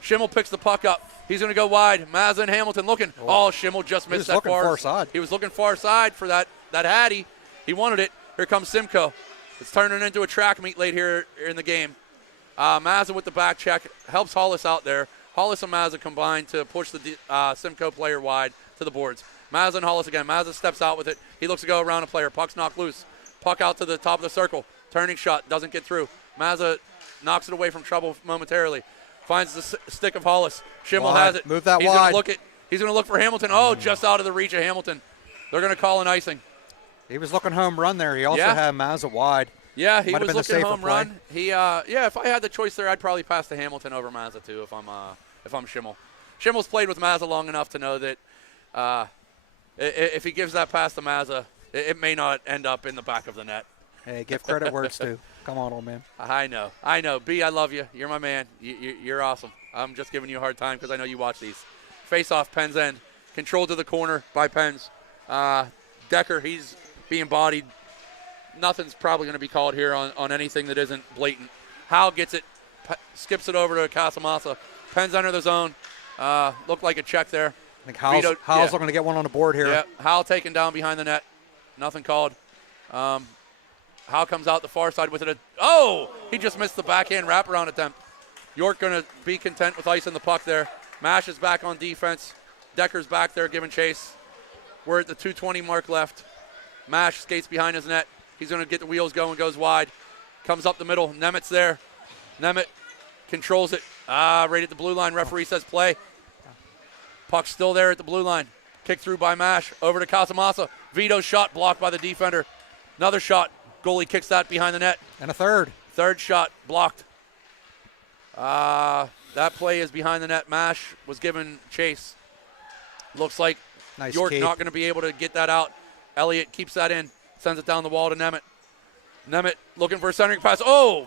Schimmel picks the puck up. He's going to go wide. Mazza and Hamilton looking. Oh, Schimmel just missed that far side. He was looking far side for that Hattie. He wanted it. Here comes Simcoe. It's turning into a track meet late here in the game. Mazza with the back check. Helps Hollis out there. Hollis and Mazza combine to push the Simcoe player wide to the boards. Mazza and Hollis again. Mazza steps out with it. He looks to go around a player. Puck's knocked loose. Puck out to the top of the circle. Turning shot. Doesn't get through. Mazza knocks it away from trouble momentarily. Finds the stick of Hollis. Schimmel has it. Move that He's wide. He's going to look for Hamilton. Oh, just out of the reach of Hamilton. They're going to call an icing. He was looking home run there. He also had Mazza wide. Yeah, he Might have was been looking a home safer run. He, if I had the choice there, I'd probably pass to Hamilton over Mazza too. If I'm Schimmel. Schimmel's played with Mazza long enough to know that if he gives that pass to Mazza, it may not end up in the back of the net. Hey, give credit where it's due. Come on, old man. I know. B, I love you. You're my man. You're awesome. I'm just giving you a hard time because I know you watch these. Face-off, Penn's end. Controlled to the corner by Penn's. Decker, he's being bodied. Nothing's probably going to be called here on anything that isn't blatant. Howell gets it, skips it over to Casamassa. Penn's under the zone. Looked like a check there. I think Howell's looking to get one on the board here. Yeah, Howell taken down behind the net. Nothing called. Howell comes out the far side with it. He just missed the backhand wraparound attempt. York going to be content with icing the puck there. Mash is back on defense. Decker's back there giving chase. We're at the 2:20 mark left. Mash skates behind his net. He's going to get the wheels going, goes wide. Comes up the middle. Nemit's there. Nemet controls it. Right at the blue line. Referee says play. Puck's still there at the blue line. Kick through by Mash. Over to Casamassa. Vito's shot blocked by the defender. Another shot. Goalie kicks that behind the net. And a third. Third shot blocked. That play is behind the net. Mash was given chase. Looks like York not going to be able to get that out. Elliott keeps that in. Sends it down the wall to Nemet. Nemet looking for a centering pass.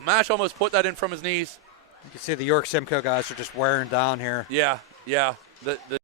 Mash almost put that in from his knees. You can see the York Simcoe guys are just wearing down here. Yeah. The